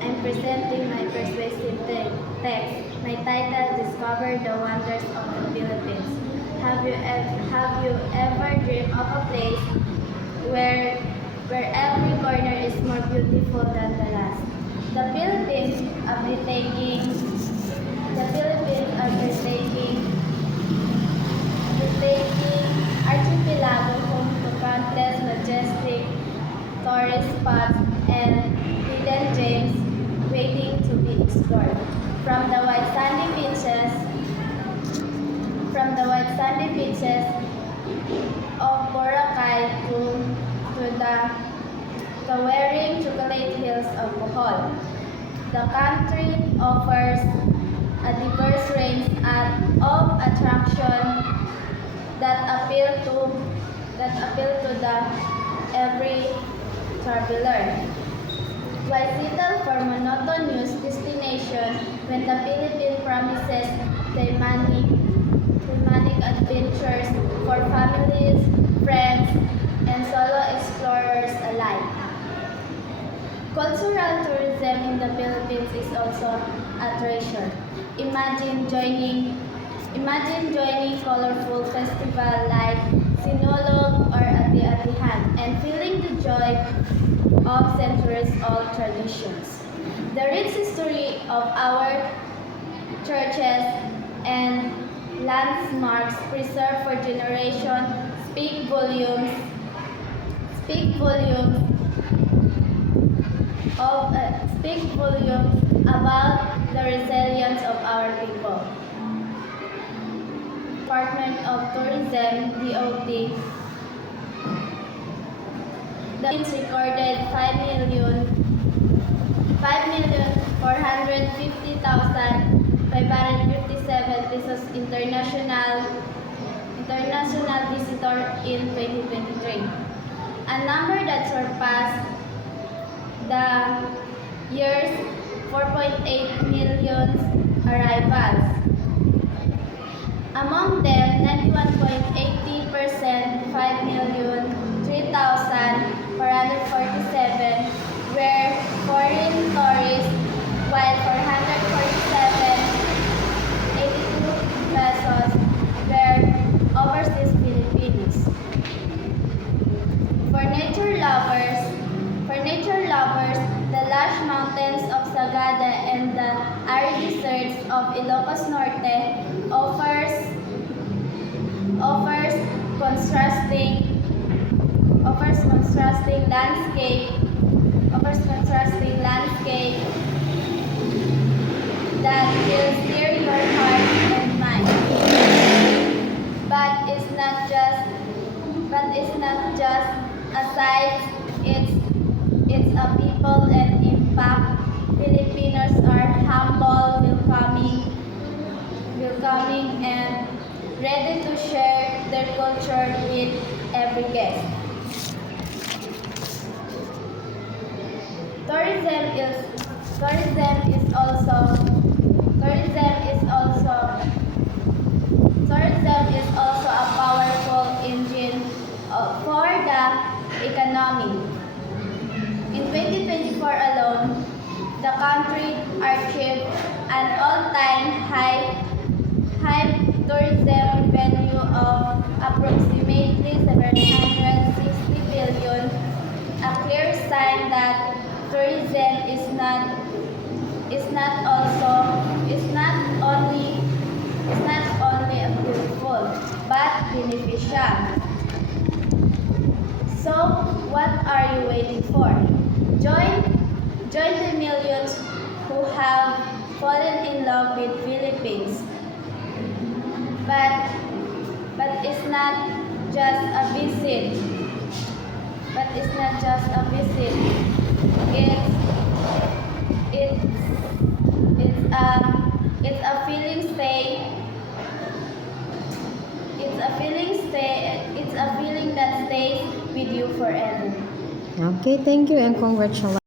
I'm presenting my persuasive text. My title, Discover the Wonders of the Philippines. Have you ever dreamed of a place where every corner is more beautiful than the last? The Philippines are breathtaking. The Philippines are breathtaking archipelago home to countless majestic tourist spots and hidden gems waiting to be explored. From the white sandy beaches, of Boracay to the towering chocolate hills of Bohol, the country offers a diverse range of attractions that appeal to the every traveler. Why settle for monotonous destination when the Philippines promises thematic adventures for families, friends, and solo explorers alike? Cultural tourism in the Philippines is also a treasure. Imagine joining colorful festivals like Sinulog or Ati-Atihan and feeling the joy of centuries-old traditions. The rich history of our churches and landmarks preserved for generations speak volumes about the resilience of our people. Department of Tourism, DOT, the recorded 5,450,557 pesos international visitor in 2023, a number that surpassed the year's 4.8 million arrivals. Among them, 91.80%, 5,003,447 were foreign tourists, while 447.82 pesos were overseas Filipinos. For nature lovers, the lush mountains of Sagada and the arid deserts of Ilocos Norte offers contrasting landscape that will steer your heart and mind. But it's not just a sight, it's a people and impact. Filipinos are humble, welcoming and ready to share their culture with every guest. Tourism is also a powerful engine for the economy. In 2024 alone, the country achieved an all-time high tourism revenue of approximately 760 billion, a clear sign that tourism is not only a beautiful but beneficial. So, what are you waiting for? Join the millions who have fallen in love with Philippines. But it's not just a visit. It's a feeling that stays with you forever. Okay, thank you and congratulations.